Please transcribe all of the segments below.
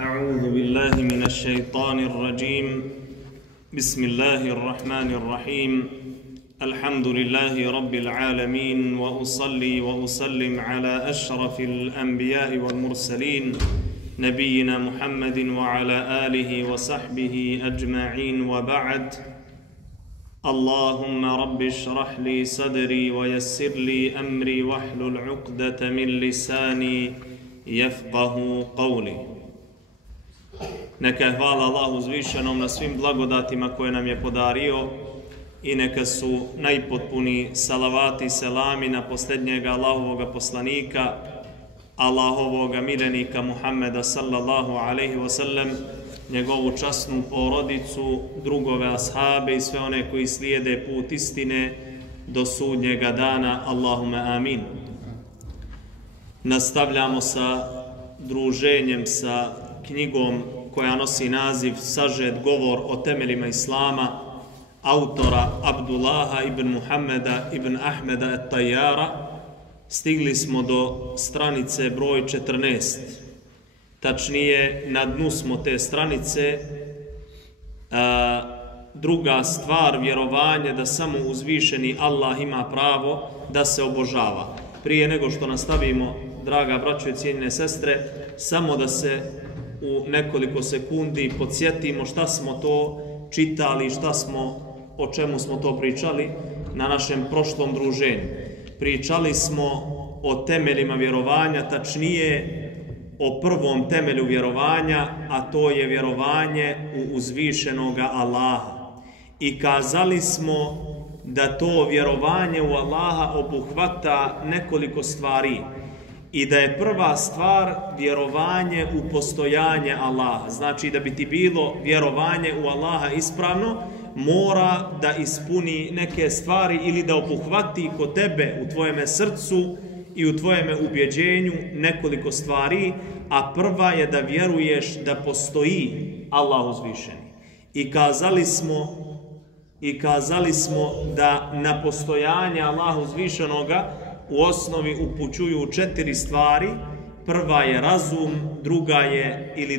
أعوذ بالله من الشيطان الرجيم بسم الله الرحمن الرحيم الحمد لله رب العالمين وأصلي وأسلم على أشرف الأنبياء والمرسلين نبينا محمد وعلى آله وصحبه أجمعين وبعد اللهم رب اشرح لي صدري ويسر لي أمري واحلل عقدة من لساني يفقه قولي. Neka je hvala Allahu uzvišenom na svim blagodatima koje nam je podario i neka su najpotpuniji salavati i selami na posljednjega Allahovoga poslanika, Allahovoga miljenika Muhammeda sallallahu alaihi wasallam, njegovu časnu porodicu, drugove ashabe i sve one koji slijede put istine do sudnjega dana. Allahume amin. Nastavljamo sa druženjem sa knjigom koja nosi naziv Sažet govor o temeljima Islama, autora Abdullaha ibn Muhammeda ibn Ahmeda et-Tajjara. Stigli smo do stranice broj 14. Tačnije, na dnu smo te stranice. Druga stvar, vjerovanje da samo uzvišeni Allah ima pravo da se obožava. Prije nego što nastavimo, draga braćo i cijenjene sestre, samo da se u nekoliko sekundi podsjetimo šta smo to čitali, o čemu smo to pričali na našem prošlom druženju. Pričali smo o temeljima vjerovanja, tačnije o prvom temelju vjerovanja, a to je vjerovanje u uzvišenoga Allaha. I kazali smo da to vjerovanje u Allaha obuhvata nekoliko stvari i da je prva stvar vjerovanje u postojanje Allaha. Znači, da bi ti bilo vjerovanje u Allaha ispravno, mora da ispuni neke stvari ili da obuhvati kod tebe u tvojeme srcu i u tvojeme ubjeđenju nekoliko stvari, a prva je da vjeruješ da postoji Allah uzvišeni. I kazali smo da na postojanje Allah uzvišenoga u osnovi upućuju 4 stvari. Prva je razum,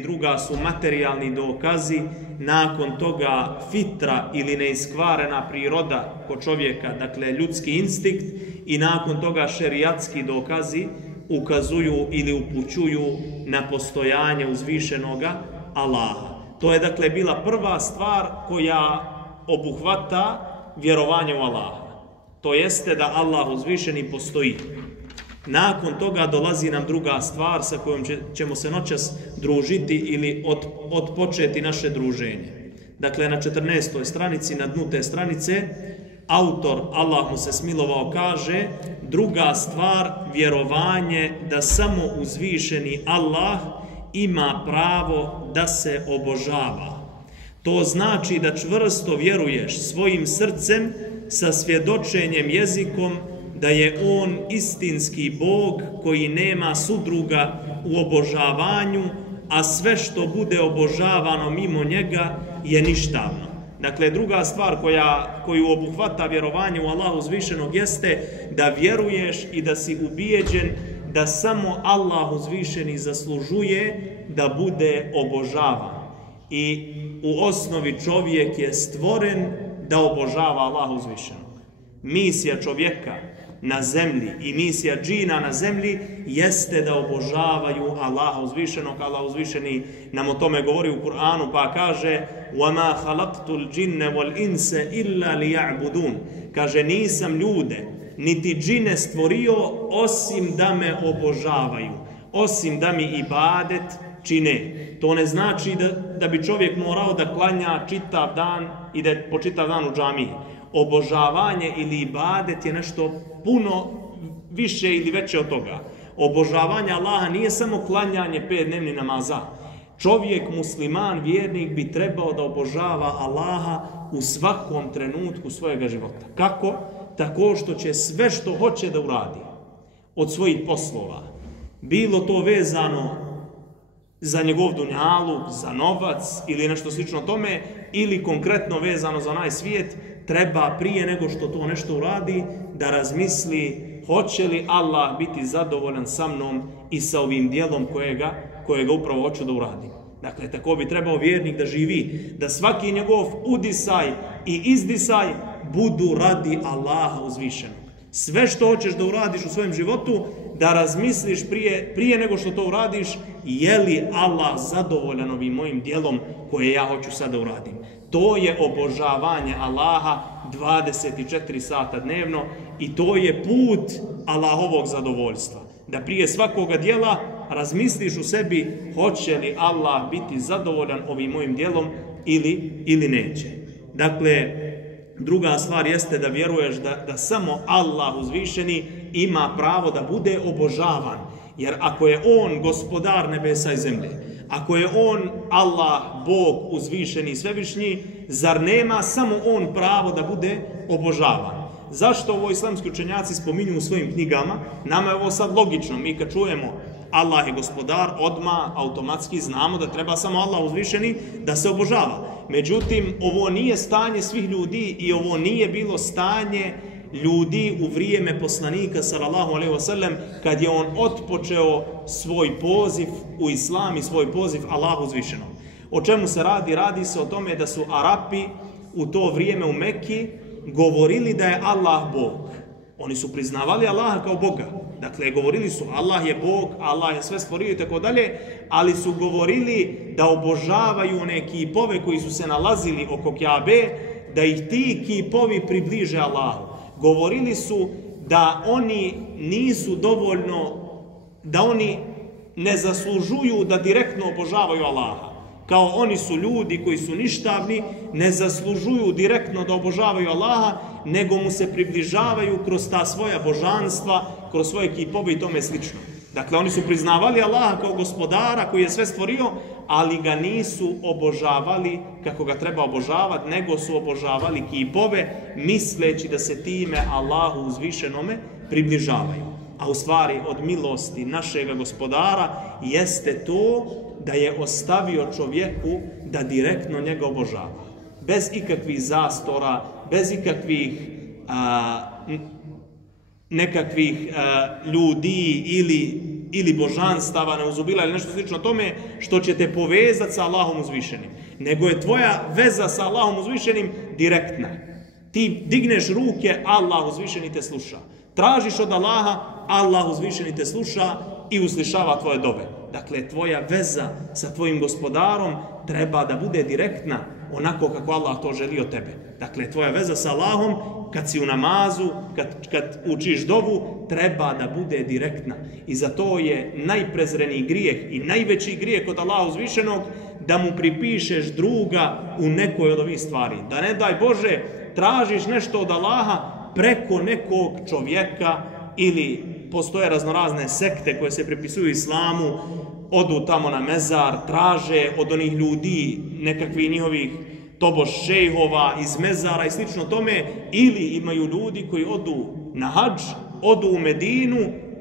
druga su materijalni dokazi, nakon toga fitra ili neiskvarena priroda kod čovjeka, dakle ljudski instinkt, i nakon toga šerijatski dokazi ukazuju ili upućuju na postojanje uzvišenoga Allaha. To je dakle bila prva stvar koja obuhvata vjerovanje u Allaha. To jeste da Allah uzvišeni postoji. Nakon toga dolazi nam druga stvar sa kojom ćemo se noćas družiti ili odpočeti naše druženje. Dakle, na 14. stranici, na dnu te stranice, autor, Allah mu se smilovao, kaže: druga stvar, vjerovanje da samo uzvišeni Allah ima pravo da se obožava. To znači da čvrsto vjeruješ svojim srcem sa svjedočenjem jezikom da je on istinski Bog koji nema sudruga u obožavanju, a sve što bude obožavano mimo njega je ništavno. Dakle, druga stvar koju obuhvata vjerovanje u Allaha uzvišenog jeste da vjeruješ i da si ubijeđen da samo Allah uzvišeni zaslužuje da bude obožavan. I u osnovi čovjek je stvoren da obožava Allaha uzvišenog. Misija čovjeka na zemlji i misija džina na zemlji jeste da obožavaju Allaha uzvišenog. Allah uzvišeni nam o tome govori u Kur'anu, pa kaže: وَمَا خَلَقْتُ الْجِنَّ وَالْإِنْسَ إِلَّا لِيَعْبُدُونَ. Kaže, nisam ljude niti džine stvorio osim da me obožavaju, osim da mi ibadet čine. To ne znači da bi čovjek morao da klanja čitav dan i da je po čitav dan u džamiji. Obožavanje ili ibadet je nešto puno više ili veće od toga. Obožavanje Allaha nije samo klanjanje 5 dnevnih namaza. Čovjek, musliman, vjernik bi trebao da obožava Allaha u svakom trenutku svojega života. Kako? Tako što će sve što hoće da uradi od svojih poslova, bilo to vezano za njegov dunjaluk, za novac ili nešto slično tome, ili konkretno vezano za onaj svijet, treba prije nego što to nešto uradi da razmisli hoće li Allah biti zadovoljan sa mnom i sa ovim dijelom kojega upravo hoću da uradim. Dakle, tako bi trebao vjernik da živi, da svaki njegov udisaj i izdisaj budu radi Allaha uzvišenog. Sve što hoćeš da uradiš u svojem životu, da razmisliš prije nego što to uradiš, je li Allah zadovoljan ovim mojim djelom koje ja hoću sada uradim. To je obožavanje Allaha 24 sata dnevno i to je put Allahovog zadovoljstva. Da prije svakoga djela razmisliš u sebi hoće li Allah biti zadovoljan ovim mojim djelom ili neće. Dakle, druga stvar jeste da vjeruješ da samo Allah uzvišeni ima pravo da bude obožavan. Jer ako je On gospodar nebesa i zemlje, ako je On Allah, Bog uzvišeni i svevišnji, zar nema samo On pravo da bude obožavan? Zašto ovo islamski učenjaci spominju u svojim knjigama? Nama je ovo sad logično. Mi kad čujemo Allah je gospodar, odmah automatski znamo da treba samo Allah uzvišeni da se obožava. Međutim, ovo nije stanje svih ljudi i ovo nije bilo stanje ljudi u vrijeme poslanika sallallahu alejhi ve sellem kad je on otpočeo svoj poziv u islam i svoj poziv Allahu uzvišenom. O čemu se radi? Radi se o tome da su Arapi u to vrijeme u Mekki govorili da je Allah Bog. Oni su priznavali Allaha kao Boga. Dakle, govorili su Allah je Bog, Allah je sve stvorio i tako dalje, ali su govorili da obožavaju one kipove koji su se nalazili oko Kjabe, da ih ti kipovi približe Allahu. Govorili su da oni nisu dovoljno, da oni ne zaslužuju da direktno obožavaju Allaha. Kao oni su ljudi koji su ništavni, ne zaslužuju direktno da obožavaju Allaha, nego mu se približavaju kroz ta svoja božanstva, kroz svoje kipove i tome slično. Dakle, oni su priznavali Allaha kao gospodara koji je sve stvorio, ali ga nisu obožavali kako ga treba obožavati, nego su obožavali kipove, misleći da se time Allahu uzvišenome približavaju. A u stvari od milosti našega gospodara jeste to da je ostavio čovjeku da direktno njega obožava. Bez ikakvih zastora, bez ikakvih nekakvih ljudi ili božanstava, neuzubila ili nešto slično tome što će te povezati sa Allahom uzvišenim. Nego je tvoja veza sa Allahom uzvišenim direktna. Ti digneš ruke, Allah uzvišeni te sluša. Tražiš od Allaha, Allah uzvišeni te sluša i uslišava tvoje dove. Dakle, tvoja veza sa tvojim gospodarom treba da bude direktna, onako kako Allah to želi od tebe. Dakle, tvoja veza sa Allahom, kad si u namazu, kad učiš dovu, treba da bude direktna. I za to je najprezreniji grijeh i najveći grijeh kod Allaha uzvišenog da mu pripišeš druga u nekoj od ovih stvari. Da ne daj Bože, tražiš nešto od Allaha preko nekog čovjeka ili postoje raznorazne sekte koje se pripisuju islamu, odu tamo na mezar, traže od onih ljudi nekakvih njihovih tobož šejhova iz mezara i slično tome, ili imaju ljudi koji odu na hadž, odu u Medinu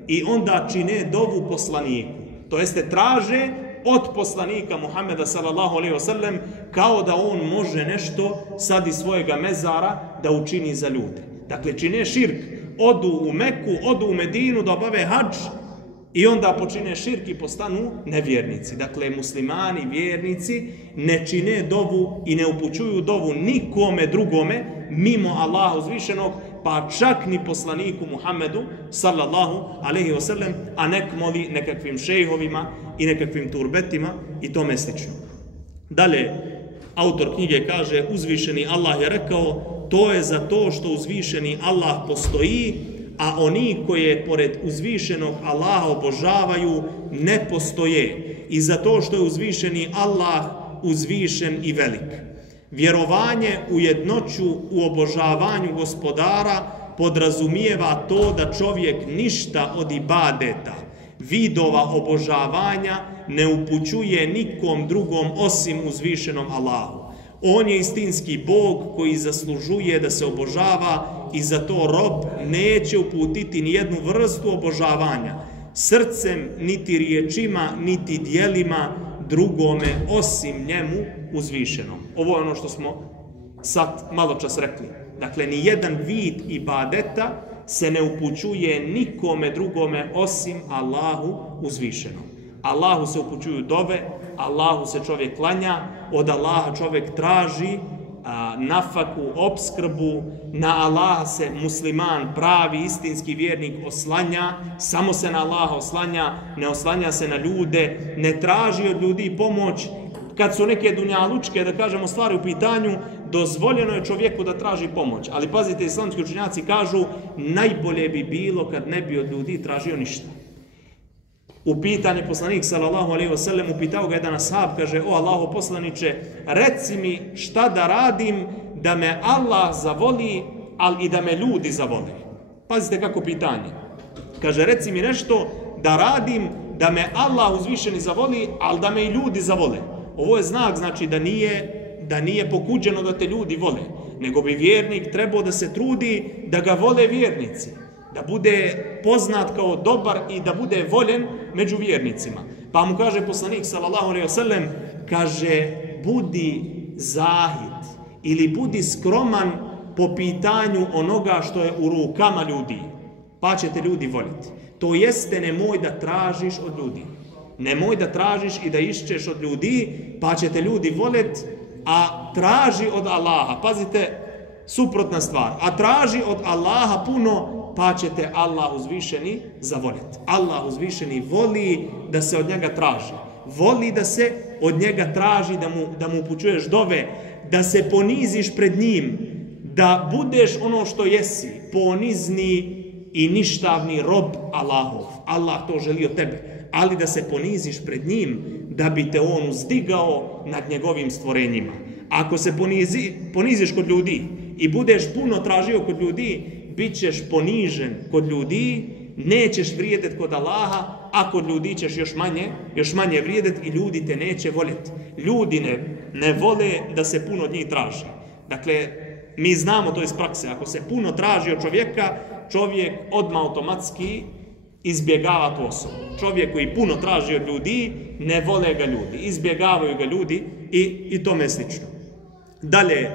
i onda čine dovu poslaniku. To jeste traže od poslanika Muhameda sallallahu alejhi ve sellem kao da on može nešto sad iz svojega mezara da učini za ljude. Dakle, čine širk. Odu u Meku, odu u Medinu da obave hadž i onda počine širk i postanu nevjernici. Dakle, muslimani, vjernici ne čine dovu i ne upućuju dovu nikome drugome mimo Allaha uzvišenog, pa čak ni poslaniku Muhammedu sallallahu alejhi ve sellem, a nek moli nekakvim šejhovima i nekakvim turbetima i tome slično. Dalje, autor knjige kaže, uzvišeni Allah je rekao, to je zato što uzvišeni Allah postoji, a oni koje pored uzvišenog Allaha obožavaju ne postoje. I zato što je uzvišeni Allah uzvišen i velik. Vjerovanje u jednoću u obožavanju gospodara podrazumijeva to da čovjek ništa od ibadeta, vidova obožavanja ne upućuje nikom drugom osim uzvišenom Allahu. On je istinski Bog koji zaslužuje da se obožava i zato rob neće uputiti ni jednu vrstu obožavanja srcem, niti riječima, niti dijelima drugome osim njemu uzvišenom. Ovo je ono što smo sad malo čas rekli. Dakle, ni jedan vid ibadeta se ne upućuje nikome drugome osim Allahu uzvišenom. Allahu se upućuju dove, Allahu se čovjek klanja, od Allaha čovjek traži nafaku, opskrbu, na Allaha se musliman, pravi, istinski vjernik oslanja, samo se na Allaha oslanja, ne oslanja se na ljude, ne traži od ljudi pomoć. Kad su neke dunjalučke, da kažemo, stvari u pitanju, dozvoljeno je čovjeku da traži pomoć. Ali pazite, islamski učenjaci kažu, najbolje bi bilo kad ne bi od ljudi tražio ništa. U pitanju poslanik sallallahu alejhi ve sellem upitao ga jedan ashab, kaže: o Allahu poslaniče, reci mi šta da radim da me Allah zavoli, ali i da me ljudi zavole. Pazite kako pitanje. Kaže: reci mi nešto da radim da me Allah uzvišeni zavoli, ali da me i ljudi zavole. Ovo je znak, znači da nije pokuđeno da te ljudi vole, nego bi vjernik trebao da se trudi da ga vole vjernici, da bude poznat kao dobar i da bude voljen među vjernicima. Pa mu kaže poslanik sallallahu alejhi ve sellem, kaže: budi zahid ili budi skroman po pitanju onoga što je u rukama ljudi, pa će te ljudi voljeti. To jeste, nemoj da tražiš od ljudi. Nemoj da tražiš i da iščeš od ljudi, pa će te ljudi voljeti, a traži od Allaha. Pazite, suprotna stvar. A traži od Allaha puno, pa će te Allah uzvišeni zavoljeti. Allah uzvišeni voli da se od njega traži. Voli da se od njega traži, da mu upućuješ dove, da se poniziš pred njim, da budeš ono što jesi, ponizni i ništavni rob Allahov. Allah to želi od tebe. Ali da se poniziš pred njim, da bi te on uzdigao nad njegovim stvorenjima. Ako se poniziš kod ljudi i budeš puno tražio kod ljudi, bit ćeš ponižen kod ljudi, nećeš vrijedeti kod Allaha, a kod ljudi ćeš još manje vrijedeti i ljudi te neće voljeti. Ljudi ne vole da se puno od njih traži. Dakle, mi znamo to iz prakse. Ako se puno traži od čovjeka, čovjek odmah automatski izbjegava tu osobu. Čovjek koji puno traži od ljudi, ne vole ga ljudi, izbjegavaju ga ljudi i tome slično. Dalje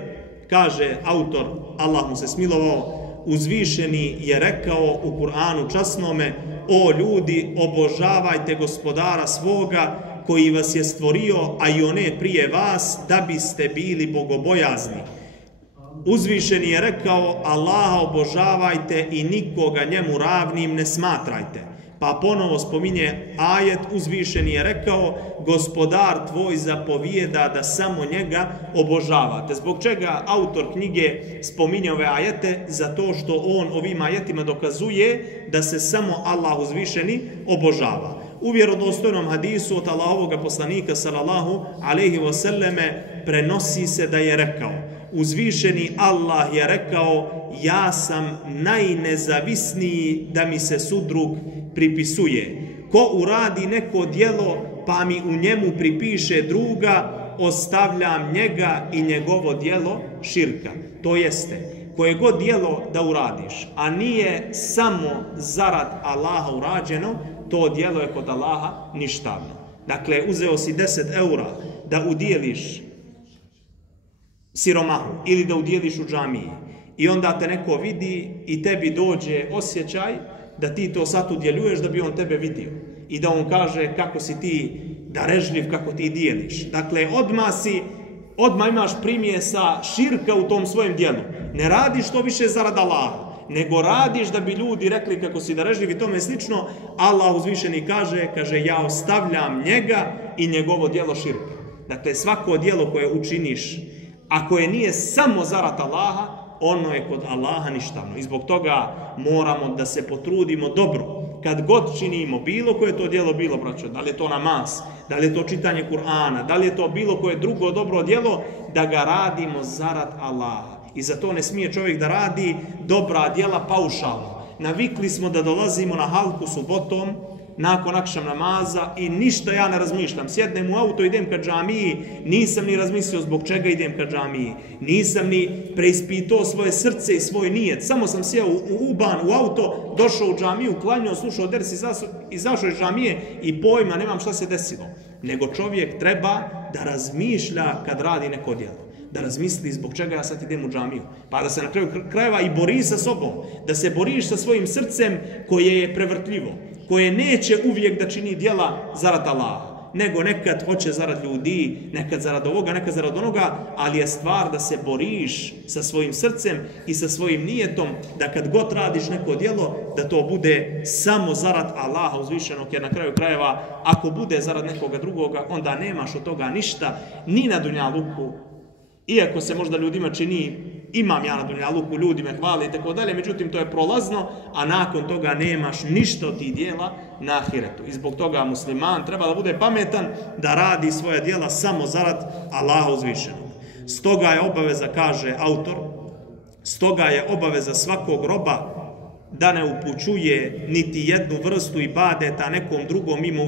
kaže autor, Allah mu se smilovao, uzvišeni je rekao u Kur'anu časnome: o ljudi, obožavajte gospodara svoga koji vas je stvorio, a i one prije vas, da biste bili bogobojazni. Uzvišeni je rekao: Allaha obožavajte i nikoga njemu ravnim ne smatrajte. Pa ponovo spominje ajet, uzvišeni je rekao: gospodar tvoj zapovijeda da samo njega obožavate. Zbog čega autor knjige spominje ove ajete? Zato što on ovim ajetima dokazuje da se samo Allah uzvišeni obožava. U vjerodostojnom hadisu od Allahovog poslanika sallallahu alejhi ve selleme prenosi se da je rekao: uzvišeni Allah je rekao: ja sam najnezavisniji da mi se sudrug pripisuje. Ko uradi neko djelo pa mi u njemu pripiše druga, ostavljam njega i njegovo djelo širka. To jeste, koje god djelo da uradiš, a nije samo zarad Allaha urađeno, to djelo je kod Allaha ništavno. Dakle, uzeo si 10 eura da udjeliš siromahu ili da udjeliš u džamiji i onda te neko vidi i tebi dođe osjećaj da ti to sad udjeljuješ da bi on tebe vidio i da on kaže kako si ti darežljiv, kako ti dijeliš. Dakle, odmah imaš primjesa širka u tom svojem djelu. Ne radiš to više zarad Allaha, nego radiš da bi ljudi rekli kako si darežljiv i tome slično. Allah uzvišeni kaže: ja ostavljam njega i njegovo djelo širka. Dakle, svako djelo koje učiniš, a koje nije samo zarad Allaha, ono je kod Allaha ništavno. I zbog toga moramo da se potrudimo dobro. Kad god činimo bilo koje to djelo bilo, braćo, da li je to namaz, da li je to čitanje Kur'ana, da li je to bilo koje drugo dobro djelo, da ga radimo zarad Allaha. I za to ne smije čovjek da radi dobra djela paušalno. Navikli smo da dolazimo na halku subotom, nakon akšam namaza i ništa ja ne razmišljam. Sjednem u auto, idem ka džamiji, nisam ni razmislio zbog čega idem ka džamiji. Nisam ni preispitao svoje srce i svoj nijet. Samo sam sjeo u auto, došao u džamiju, klanjao, slušao ders, izašao iz džamije i pojma nemam šta se desilo. Nego čovjek treba da razmišlja kad radi neko djelo. Da razmisli zbog čega ja sad idem u džamiju. Pa da se na kraju krajeva i bori sa sobom. Da se boriš sa svojim srcem koje je prevrtljivo, koje neće uvijek da čini djela zarad Allaha, nego nekad hoće zarad ljudi, nekad zarad ovoga, nekad zarad onoga, ali je stvar da se boriš sa svojim srcem i sa svojim nijetom, da kad god radiš neko djelo, da to bude samo zarad Allaha uzvišenog, jer na kraju krajeva, ako bude zarad nekoga drugoga, onda nemaš od toga ništa, ni na dunjaluku, iako se možda ljudima čini, imam ja na dunjaluku, ljudi me hvale i tako dalje, međutim to je prolazno, a nakon toga nemaš ništa od tih djela na ahiretu. I zbog toga musliman treba da bude pametan, da radi svoja djela samo zarad Allaha uzvišenog. Stoga je obaveza, kaže autor, stoga je obaveza svakog roba da ne upućuje niti jednu vrstu ibadeta nekom drugom mimo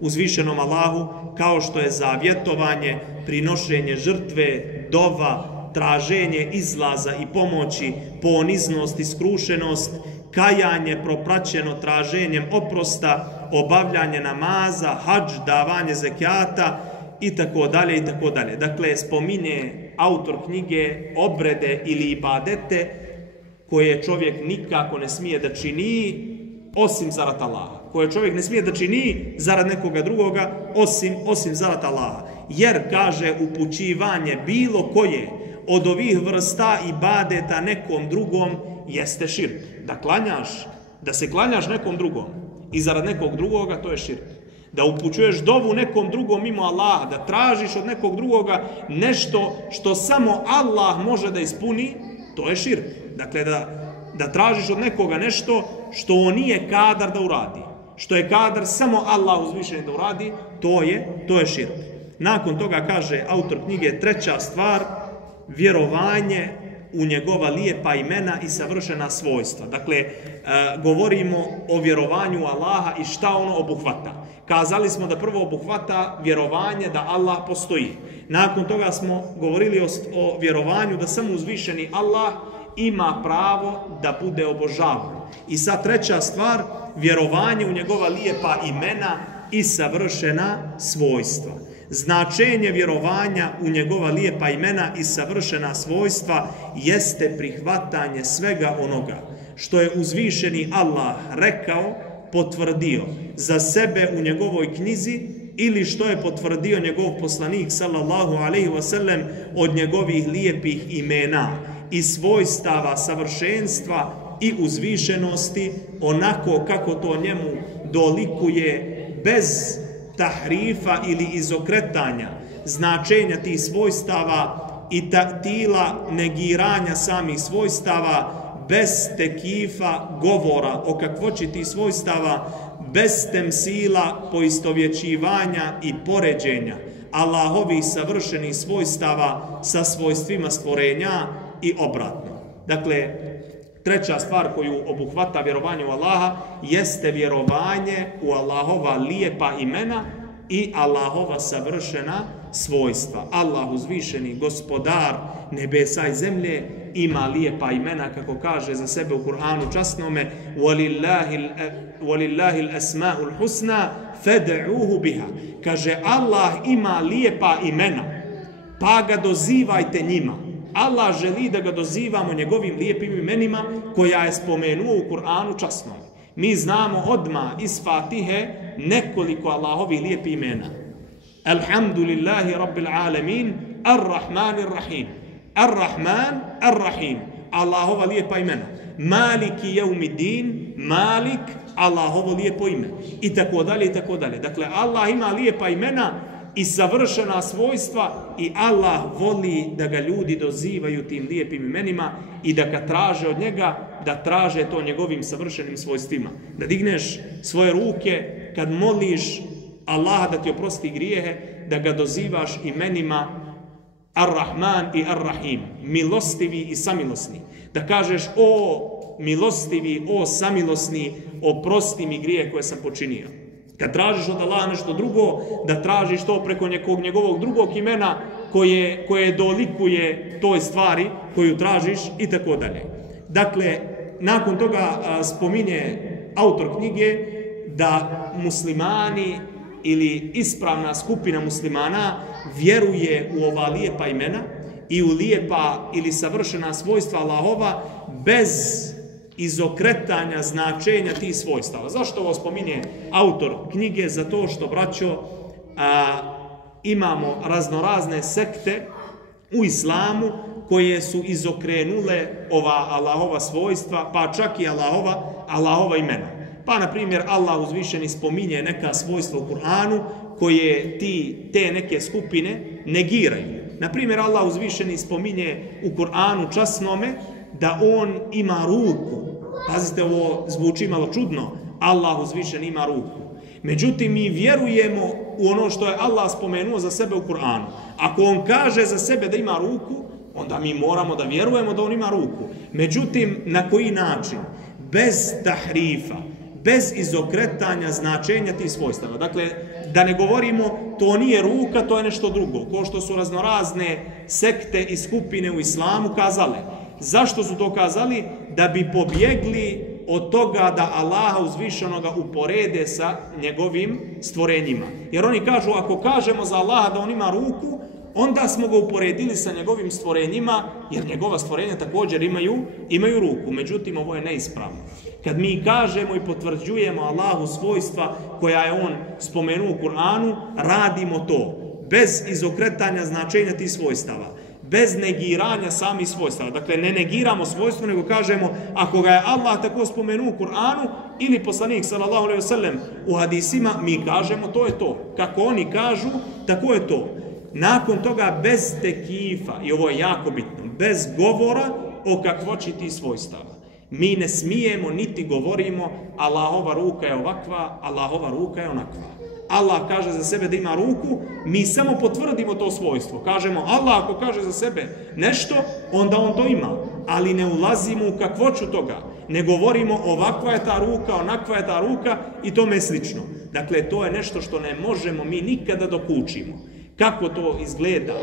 uzvišenom Allahu, kao što je zavjetovanje, prinošenje žrtve, dova, traženje izlaza i pomoći, poniznost i skrušenost, kajanje propraćeno traženjem oprosta, obavljanje namaza, hadž, davanje zekijata i tako dalje i tako dalje. Dakle, spominje autor knjige obrede ili ibadete koje čovjek nikako ne smije da čini osim zarad Allaha. Koje čovjek ne smije da čini zarad nekoga drugoga osim zarad Allaha. Jer, kaže, upućivanje bilo koje od ovih vrsta ibadeta nekom drugom jeste širk. Da se klanjaš nekom drugom i zarad nekog drugoga, to je širk. Da upućuješ dovu nekom drugom mimo Allaha, da tražiš od nekog drugoga nešto što samo Allah može da ispuni, to je širk. Dakle, da tražiš od nekoga nešto što on nije kadar da uradi, što je kadar samo Allah uzvišen da uradi, to je širk. Nakon toga, kaže autor knjige, treća stvar, vjerovanje u njegova lijepa imena i savršena svojstva. Dakle, govorimo o vjerovanju Allaha i šta ono obuhvata. Kazali smo da prvo obuhvata vjerovanje da Allah postoji. Nakon toga smo govorili o vjerovanju da samo uzvišeni Allah ima pravo da bude obožavan. I sad treća stvar, vjerovanje u njegova lijepa imena i savršena svojstva. Značenje vjerovanja u njegova lijepa imena i savršena svojstva jeste prihvatanje svega onoga što je uzvišeni Allah rekao, potvrdio za sebe u njegovoj knjizi ili što je potvrdio njegov poslanik sallallahu alejhi ve sellem od njegovih lijepih imena i svojstava savršenstva i uzvišenosti onako kako to njemu dolikuje, bez tahrifa ili izokretanja značenja tih svojstava i taktila negiranja samih svojstava, bez tekifa govora o kakvoći tih svojstava, bez temsila poistovjećivanja i poređenja Allahovih savršenih svojstava sa svojstvima stvorenja i obratno. Dakle, treća stvar koju obuhvata vjerovanje u Allaha jeste vjerovanje u Allahova lijepa imena i Allahova savršena svojstva. Allah uzvišeni, gospodar nebesa i zemlje, ima lijepa imena, kako kaže za sebe u Kur'anu časnome, وَلِلَّهِ الْأَسْمَاءُ الْحُسْنَى فَدْعُوهُ بِهَا. Kaže, Allah ima lijepa imena, pa ga dozivajte njima. Allah želi da ga dozivamo njegovim lijepim imenima koja je spomenuo u Kur'anu časnom. Mi znamo odmah iz Fatihe nekoliko Allahovih lijepih imena. Alhamdulillahi Rabbil Alamin, Ar-Rahman Ar-Rahim. Ar-Rahman Ar-Rahim. Allahova lijepa imena. Maliki Jeumiddin, Malik, Allahovo lijepo ime. I tako dalje, i tako dalje. Dakle, Allah ima lijepa imena i savršena svojstva i Allah voli da ga ljudi dozivaju tim lijepim imenima i da ga traže od njega, da traže to njegovim savršenim svojstvima. Da digneš svoje ruke kad moliš Allaha da ti oprosti grijehe, da ga dozivaš imenima Ar-Rahman i Ar-Rahim, milostivi i samilosni. Da kažeš, o milostivi, o samilosni, oprosti mi grije koje sam počinio. Kad tražiš od Allaha nešto drugo, da tražiš to preko njegovog drugog imena koje dolikuje toj stvari koju tražiš i tako dalje. Dakle, nakon toga spominje autor knjige da muslimani ili ispravna skupina muslimana vjeruje u ova lijepa imena i u lijepa ili savršena svojstva Allahova bez izokretanja značenja tih svojstava. Zašto ovo spominje autor knjige? Zato što, braćo, imamo raznorazne sekte u islamu koje su izokrenule ova Allahova svojstva, pa čak i Allahova imena. Pa, na primjer, Allah uzvišeni spominje neka svojstva u Kur'anu koje te neke skupine negiraju. Na primjer, Allah uzvišeni spominje u Kur'anu časnome da on ima ruku. Pazite, ovo zvuči malo čudno. Allah uzvišeni ima ruku. Međutim, mi vjerujemo u ono što je Allah spomenuo za sebe u Kur'anu. Ako on kaže za sebe da ima ruku, onda mi moramo da vjerujemo da on ima ruku. Međutim, na koji način? Bez tahrifa, bez izokretanja značenja tih svojstava. Dakle, da ne govorimo to nije ruka, to je nešto drugo. Ko što su raznorazne sekte i skupine u islamu kazale. Zašto su to kazali? Da bi pobjegli od toga da Allaha uzvišenoga uporede sa njegovim stvorenjima. Jer oni kažu, ako kažemo za Allaha da on ima ruku, onda smo ga uporedili sa njegovim stvorenjima, jer njegova stvorenja također imaju ruku. Međutim, ovo je neispravno. Kad mi kažemo i potvrđujemo Allahu svojstva koja je on spomenuo u Kur'anu, radimo to bez izokretanja značenja tih svojstava, bez negiranja samih svojstava. Dakle, ne negiramo svojstvo, nego kažemo, ako ga je Allah tako spomenuo u Kur'anu ili poslanik sallallahu alejhi ve sellem u hadisima, mi kažemo to je to. Kako oni kažu, tako je to. Nakon toga bez tekifa, i ovo je jako bitno, bez govora o kakvoći tih svojstava. Mi ne smijemo niti govorimo Allahova ruka je ovakva, Allahova ruka je onakva. Allah kaže za sebe da ima ruku, mi samo potvrdimo to svojstvo. Kažemo, Allah ako kaže za sebe nešto, onda on to ima. Ali ne ulazimo u kakvoću toga. Ne govorimo ovakva je ta ruka, onakva je ta ruka i tome slično. Dakle, to je nešto što ne možemo mi nikada dok učimo. Kako to izgleda?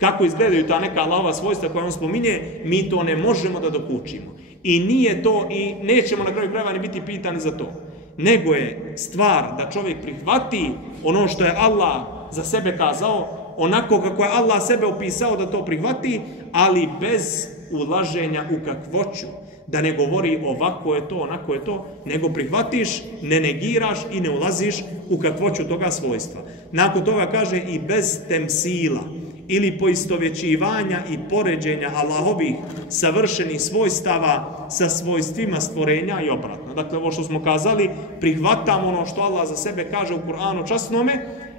Kako izgledaju ta neka Allahova svojstva koja on spominje, mi to ne možemo da dokučimo. I nije to, i nećemo na kraju krajeva ni biti pitani za to. Nego je stvar da čovjek prihvati ono što je Allah za sebe kazao, onako kako je Allah sebe opisao da to prihvati, ali bez ulaženja u kakvoću. Da ne govori ovako je to, onako je to, nego prihvatiš, ne negiraš i ne ulaziš u kakvoću toga svojstva. Nakon toga kaže i bez temsila ili poistovjećivanja i poređenja Allahovih savršenih svojstava sa svojstvima stvorenja i obratno. Dakle, ovo što smo kazali, prihvatamo ono što Allah za sebe kaže u Kur'anu časnome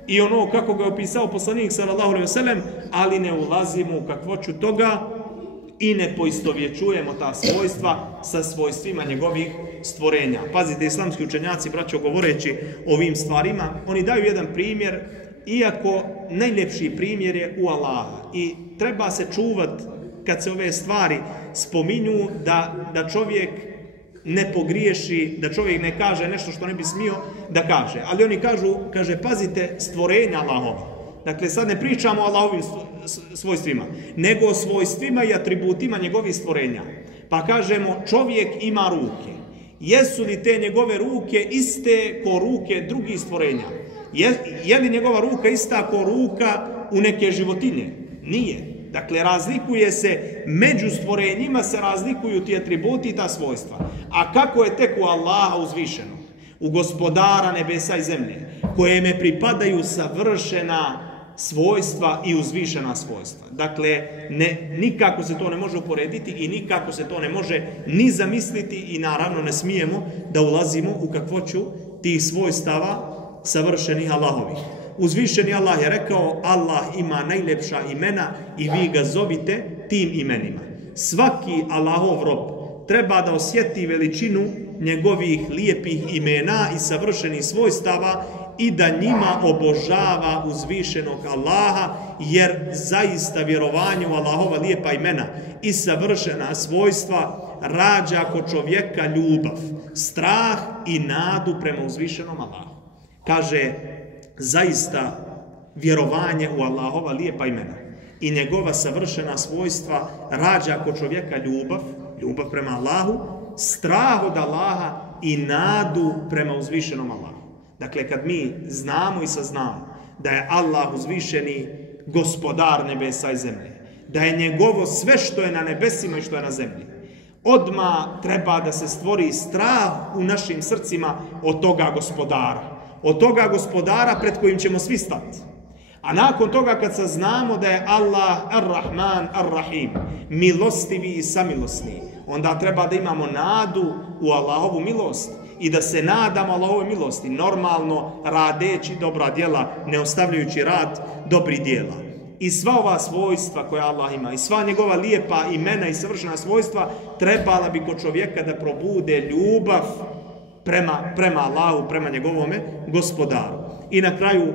i ono kako ga je opisao poslanik sallallahu alejhi ve sellem, ali ne ulazimo u kakvoću toga i ne poistovjećujemo ta svojstva sa svojstvima njegovih stvorenja. Pazite, islamski učenjaci, braćo, govoreći o ovim stvarima, oni daju jedan primjer, iako najljepši primjer je u Allaha. I treba se čuvat kad se ove stvari spominju da čovjek ne pogriješi, da čovjek ne kaže nešto što ne bi smio da kaže. Ali oni kaže, pazite, stvorenja Allahova. Dakle, sad ne pričamo o Allahovim svojstvima, nego o svojstvima i atributima njegovih stvorenja. Pa kažemo, čovjek ima ruke. Jesu li te njegove ruke iste ko ruke drugih stvorenja? Je li njegova ruka ista ko ruka u neke životinje? Nije. Dakle, razlikuje se, među stvorenjima se razlikuju ti atributi i ta svojstva. A kako je tek u Allaha uzvišeno? U gospodara nebesa i zemlje, kojeme pripadaju savršena svojstva i uzvišena svojstva. Dakle, nikako se to ne može uporediti i nikako se to ne može ni zamisliti i naravno ne smijemo da ulazimo u kakvoću tih svojstava savršenih Allahovih. Uzvišeni Allah je rekao, Allah ima najljepša imena i vi ga zovite tim imenima. Svaki Allahov rob treba da osjeti veličinu njegovih lijepih imena i savršenih svojstava i da njima obožava uzvišenog Allaha, jer zaista vjerovanje u Allahova lijepa imena i savršena svojstva rađa kod čovjeka ljubav, strah i nadu prema uzvišenom Allahu. Kaže, zaista vjerovanje u Allahova lijepa imena i njegova savršena svojstva rađa kod čovjeka ljubav prema Allahu, strah od Allaha i nadu prema uzvišenom Allahu. Dakle, kad mi znamo i saznamo da je Allah uzvišeni gospodar nebesa i zemlje, da je njegovo sve što je na nebesima i što je na zemlji, odmah treba da se stvori strah u našim srcima od toga gospodara. Od toga gospodara pred kojim ćemo svi stati. A nakon toga kad saznamo da je Allah Ar-Rahman Ar-Rahim, milostivi i samilosni, onda treba da imamo nadu u Allahovu milost i da se nadamo Allahovoj milosti, normalno radeći dobra djela, ne ostavljajući rad dobrih djela. I sva ova svojstva koja Allah ima, i sva njegova lijepa imena i savršena svojstva, trebala bi kod čovjeka da probude ljubav prema Allahu, prema njegovome gospodaru. I na kraju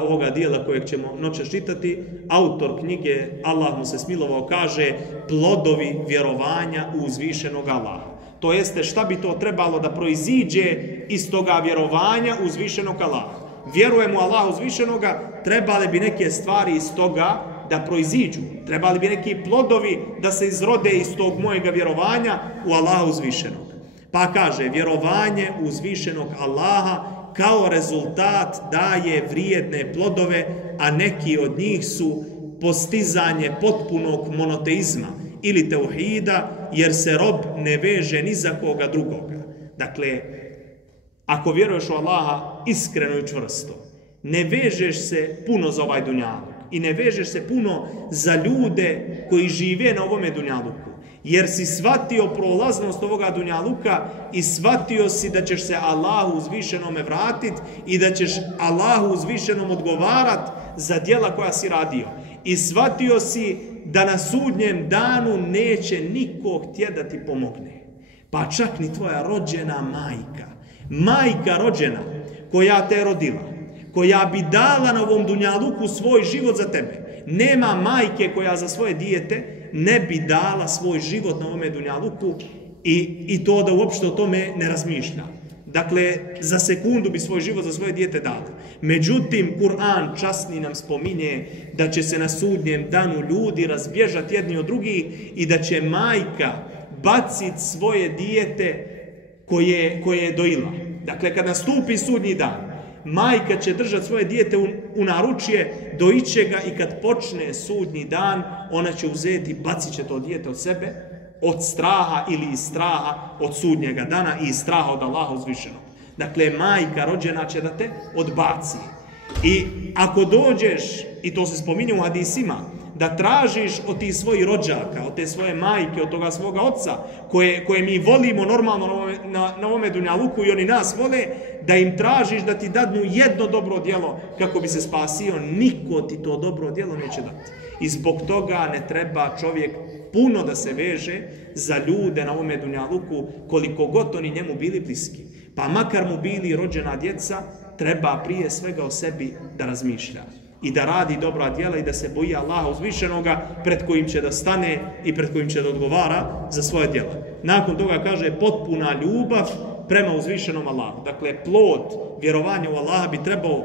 ovoga dijela kojeg ćemo noćas čitati, autor knjige, Allah mu se smilovao, kaže plodovi vjerovanja u uzvišenog Allaha. To jeste šta bi to trebalo da proiziđe iz toga vjerovanja u uzvišenog Allaha. Vjerujemo u Allaha uzvišenoga, trebale bi neke stvari iz toga da proiziđu. Trebali bi neki plodovi da se izrode iz tog mojega vjerovanja u Allaha uzvišenog. Pa kaže, vjerovanje u uzvišenog Allaha kao rezultat daje vrijedne plodove, a neki od njih su postizanje potpunog monoteizma ili teuhida, jer se rob ne veže ni za koga drugoga. Dakle, ako vjeruješ u Allaha iskreno i čvrsto, ne vežeš se puno za ovaj dunjaluk i ne vežeš se puno za ljude koji žive na ovome dunjaluku, jer si shvatio prolaznost ovoga dunjaluka i shvatio si da ćeš se Allahu uzvišenome vratiti i da ćeš Allahu uzvišenom odgovarat za djela koja si radio. I shvatio si da na sudnjem danu neće niko htjeti da ti pomogne. Pa čak ni tvoja rođena majka rođena koja te je rodila, koja bi dala na ovom dunjaluku svoj život za tebe. Nema majke koja za svoje dijete ne bi dala svoj život na ovome dunjaluku i to da uopšte o tome ne razmišlja. Dakle, za sekundu bi svoj život za svoje dijete dala. Međutim, Kur'an časni nam spominje da će se na sudnjem danu ljudi razbježati jedni od drugih i da će majka baciti svoje dijete koje je dojila. Dakle, kad nastupi sudnji dan, majka će držati svoje dijete u naručje, doiće ga i kad počne sudnji dan, ona će uzeti, bacit će to dijete od sebe, od straha ili iz straha od sudnjega dana i iz straha od Allaha uzvišenog. Dakle, majka rođena će da te odbaci. I ako dođeš, i to se spominje u hadisima, da tražiš od tih svojih rođaka, od te svoje majke, od toga svoga oca, koje mi volimo normalno na ovome dunjaluku i oni nas vole, da im tražiš da ti dadnu jedno dobro djelo kako bi se spasio, niko ti to dobro djelo neće dati. I zbog toga ne treba čovjek puno da se veže za ljude na ovome dunjaluku, koliko god oni njemu bili bliski. Pa makar mu bili rođena djeca, treba prije svega o sebi da razmišlja i da radi dobra djela i da se boji Allaha uzvišenoga pred kojim će da stane i pred kojim će da odgovara za svoje djela. Nakon toga kaže potpuna ljubav prema uzvišenom Allahu. Dakle, plod vjerovanja u Allaha bi trebao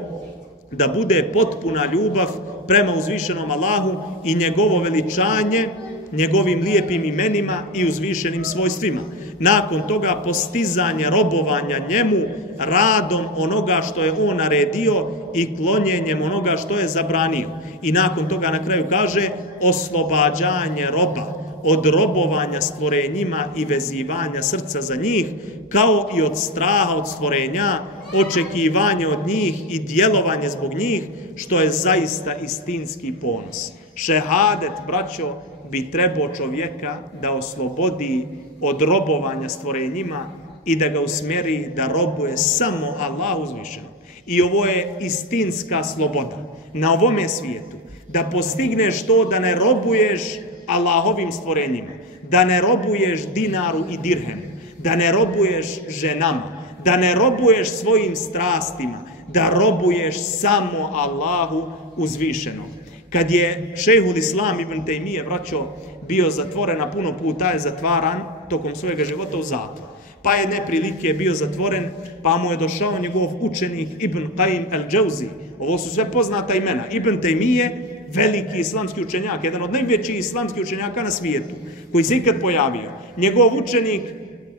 da bude potpuna ljubav prema uzvišenom Allahu i njegovo veličanje njegovim lijepim imenima i uzvišenim svojstvima. Nakon toga postizanje robovanja njemu radom onoga što je on naredio i klonjenjem onoga što je zabranio. I nakon toga na kraju kaže oslobađanje roba od robovanja stvorenjima i vezivanja srca za njih, kao i od straha od stvorenja, očekivanje od njih i djelovanje zbog njih, što je zaista istinski ponos. Šehadet, braćo, bi trebao čovjeka da oslobodi od robovanja stvorenjima i da ga usmjeri da robuje samo Allahu uzvišenom. I ovo je istinska sloboda na ovome svijetu. Da postigneš to da ne robuješ Allahovim stvorenjima, da ne robuješ dinaru i dirhemu, da ne robuješ ženama, da ne robuješ svojim strastima, da robuješ samo Allahu uzvišenom. Kad je šejhul Islam ibn Tejmije, braćo, bio zatvoren, a puno puta je zatvaran tokom svojega života u zatvor. Pa je neprilike bio zatvoren, pa mu je došao njegov učenik Ibn Qayyim al-Jauzi. Ovo su sve poznata imena. Ibn Tejmije, veliki islamski učenjak, jedan od najvećih islamskih učenjaka na svijetu, koji se ikad pojavio. Njegov učenik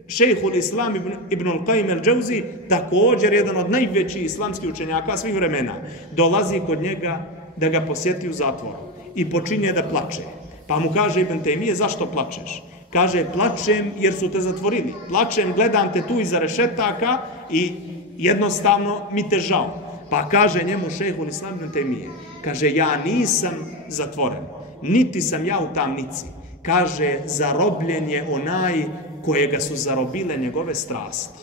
šejhul Islam ibn Qayyim al-Jauzi, također jedan od najvećih islamskih učenjaka svih vremena, dolazi kod njega da ga posjeti u zatvoru i počinje da plače. Pa mu kaže Ibn Tejmije, zašto plačeš? Kaže, plačem jer su te zatvorili. Plačem, gledam te tu iza rešetaka i jednostavno mi te žao. Pa kaže njemu šejhul Islam ibn Tejmije, kaže, ja nisam zatvoren, niti sam ja u tamnici. Kaže, zarobljen je onaj kojega su zarobile njegove strasti.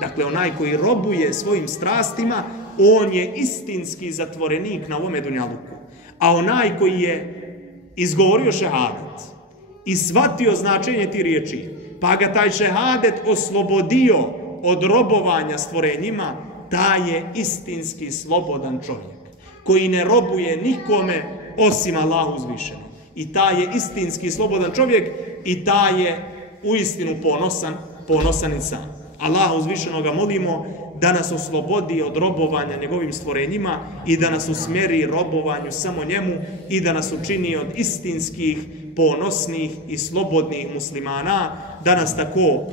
Dakle, onaj koji robuje svojim strastima, on je istinski zatvorenik na ovome dunjaluku. A onaj koji je izgovorio šehadet i shvatio značenje ti riječi, pa ga taj šehadet oslobodio od robovanja stvorenjima, taj je istinski slobodan čovjek, koji ne robuje nikome osim Allahu uzvišenom. I taj je istinski slobodan čovjek i taj je uistinu ponosan insan. Allaha uzvišenoga molimo da nas oslobodi od robovanja njegovim stvorenjima i da nas usmjeri robovanju samo njemu i da nas učini od istinskih, ponosnih i slobodnih muslimana, da nas tako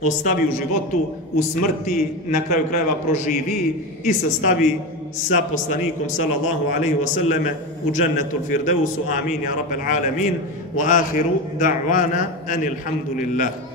ostavi u životu, u smrti, na kraju krajeva proživi i sastavi sa poslanikom sallallahu alaihi wa sallame u džennetul firdevsu. Amin, ja rabbel alamin. Wa ahiru da'wana anil hamdulillah.